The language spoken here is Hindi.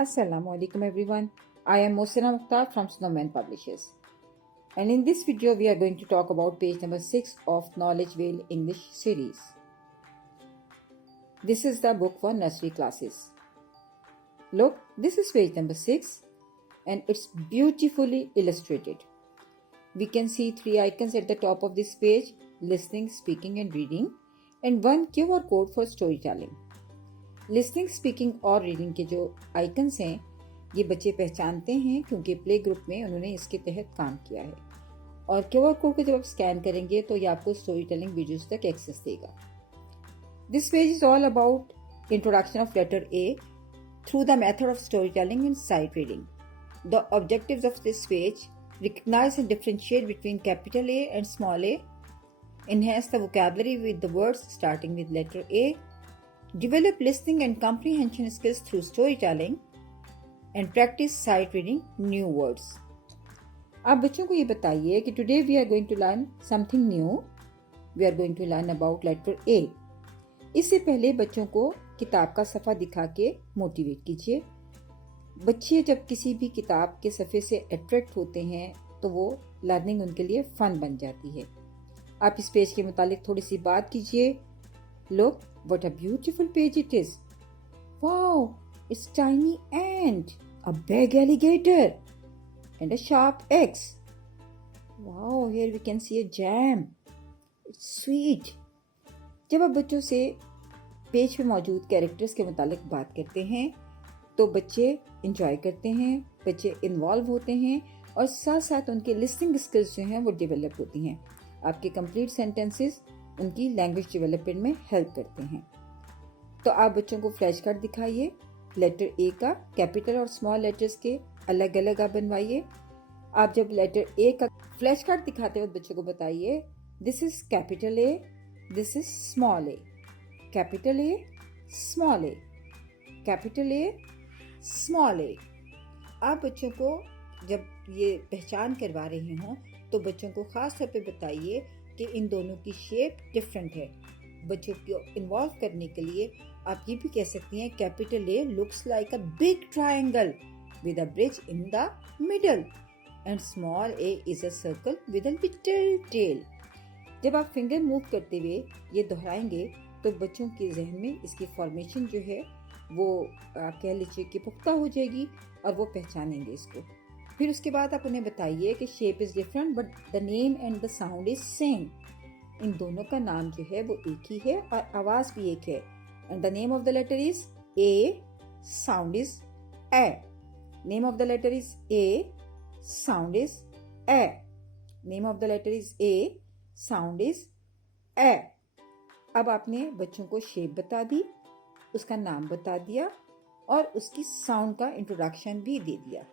Assalamu alaikum everyone. I am Mohsina Mukhtar from Snowman Publishers. And in this video we are going to talk about page number 6 of Knowledge Whale English series. This is the book for nursery classes. Look, this is page number 6 and it's beautifully illustrated. We can see 3 icons at the top of this page: listening, speaking and reading, and one QR code for storytelling. Listening, speaking और रीडिंग के जो आइकन्स हैं ये बच्चे पहचानते हैं क्योंकि प्ले ग्रुप में उन्होंने इसके तहत काम किया है। और क्यूआर कोड को जब आप स्कैन करेंगे तो ये आपको स्टोरी टेलिंग वीडियोस तक एक्सेस देगा। This page is all about introduction of letter A through the method of story telling and sight reading. The objectives of this page: recognize and differentiate between capital A and small a, enhance the vocabulary with the words starting with letter A, develop listening and comprehension skills through storytelling, and practice sight reading new words. आप बच्चों को ये बताइए कि today we are going to learn something new. We are going to learn about letter A. इससे पहले बच्चों को किताब का सफ़ा दिखा के मोटिवेट कीजिए। बच्चे जब किसी भी किताब के सफ़े से अट्रैक्ट होते हैं तो वो लर्निंग उनके लिए फन बन जाती है। आप इस पेज के मुतालिक थोड़ी सी बात कीजिए। Look, what a beautiful page it is. Wow, it's tiny ant, a big alligator, and a sharp X. Wow, here we can see a jam. It's sweet. जब आप बच्चों से पेज पे मौजूद कैरेक्टर्स के मुतालिक बात करते हैं तो बच्चे इंजॉय करते हैं, बच्चे इन्वॉल्व होते हैं और साथ साथ उनके लिसनिंग स्किल्स जो हैं वो डेवलप होती हैं। आपके कंप्लीट सेंटेंसेस उनकी लैंग्वेज डेवलपमेंट में हेल्प करते हैं। तो आप बच्चों को फ्लैश कार्ड दिखाइए। लेटर ए का कैपिटल और स्मॉल लेटर्स के अलग अलग आप बनवाइए। आप जब लेटर ए का फ्लैश कार्ड दिखाते वक्त बच्चों को बताइए, this is capital A, this is small A, capital A, small A, capital A, small A. आप बच्चों को जब ये पहचान करवा रहे हों तो बच्चों को खास तौर पे बताइए कि इन दोनों की शेप डिफरेंट है। बच्चों को इन्वॉल्व करने के लिए आप ये भी कह सकती हैं, capital A looks like a big triangle with a bridge in the middle and small a is a circle with a little tail. जब आप फिंगर मूव करते हुए ये दोहराएंगे तो बच्चों के जहन में इसकी फॉर्मेशन जो है वो आप कह लीजिए कि पुख्ता हो जाएगी और वो पहचानेंगे इसको। फिर उसके बाद आप उन्हें बताइए कि shape is different but the name and the sound is same. इन दोनों का नाम जो है वो एक ही है और आवाज़ भी एक है। And the name of the letter is A, sound is a. Name of the letter is A, sound is a. Name of the letter is A, sound is a. अब आपने बच्चों को शेप बता दी, उसका नाम बता दिया और उसकी साउंड का इंट्रोडक्शन भी दे दिया।